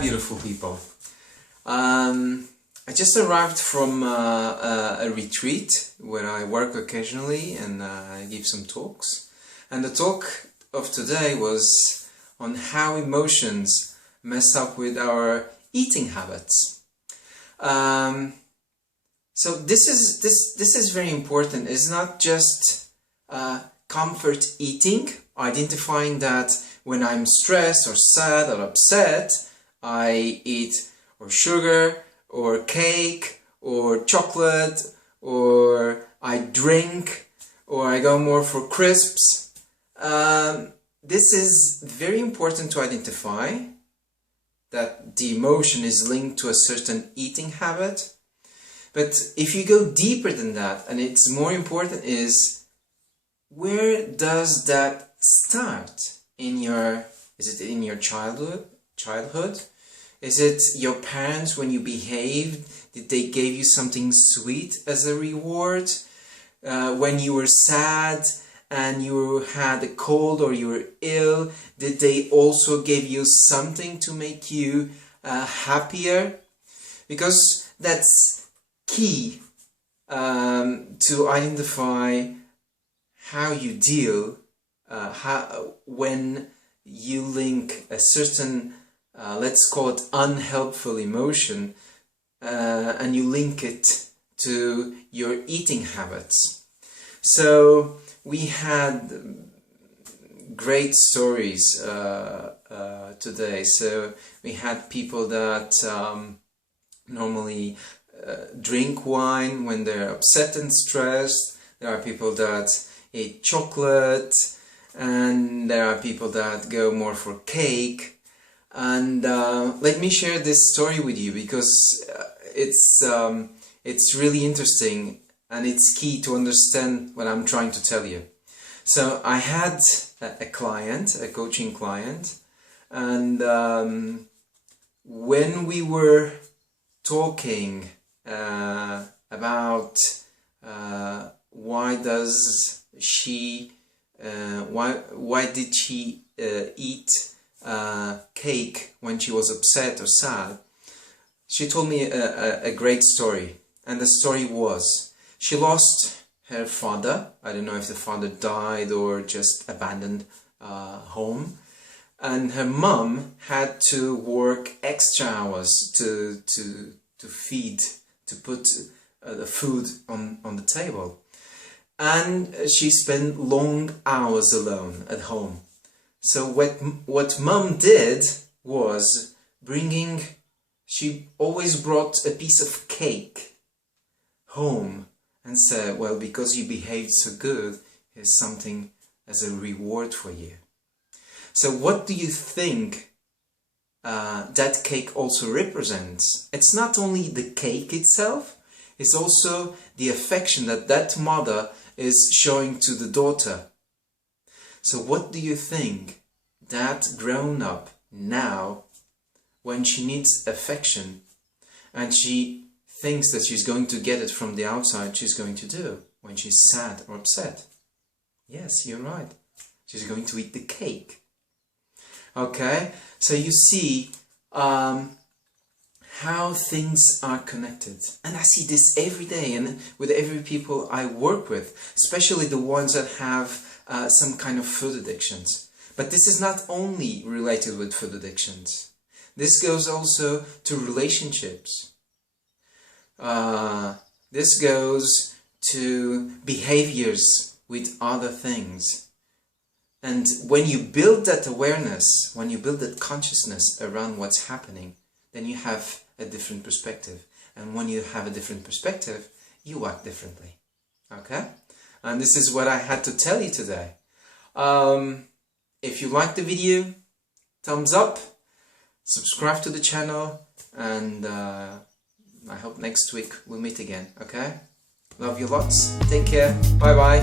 Hi beautiful people. I just arrived from a retreat where I work occasionally and I give some talks. And the talk of today was on how emotions mess up with our eating habits. So this is very important. It's not just comfort eating, identifying that when I'm stressed or sad or upset, I eat or sugar or cake or chocolate, or I drink, or I go more for crisps. This is very important to identify that the emotion is linked to a certain eating habit. But if you go deeper than that, and it's more important, is where does that start? Is it in your childhood? Is it your parents when you behaved? Did they give you something sweet as a reward? When you were sad and you had a cold or you were ill, did they also give you something to make you happier? Because that's key to identify how you deal when you link a certain, let's call it unhelpful emotion, and you link it to your eating habits. So we had great stories today. So we had people that normally drink wine when they're upset and stressed. There are people that eat chocolate, and there are people that go more for cake. And let me share this story with you because it's really interesting and it's key to understand what I'm trying to tell you. So I had a client, a coaching client, and when we were talking about why did she eat cake when she was upset or sad, she told me a great story. And the story was, she lost her father. I don't know if the father died or just abandoned home, and her mom had to work extra hours to feed, to put the food on the table. And she spent long hours alone at home. So what mom did was she always brought a piece of cake home and said, well, because you behaved so good, here's something as a reward for you. So what do you think that cake also represents? It's not only the cake itself, it's also the affection that mother is showing to the daughter. So what do you think that grown up now, when she needs affection and she thinks that she's going to get it from the outside, she's going to do when she's sad or upset? Yes, you're right. She's going to eat the cake. Okay, so you see how things are connected. And I see this every day and with every people I work with, especially the ones that have some kind of food addictions. But this is not only related with food addictions. This goes also to relationships. This goes to behaviors with other things. And when you build that awareness, when you build that consciousness around what's happening, then you have a different perspective. And when you have a different perspective, you act differently. Okay? And this is what I had to tell you today. If you liked the video, thumbs up, subscribe to the channel, and I hope next week we'll meet again. Okay? Love you lots. Take care. Bye bye.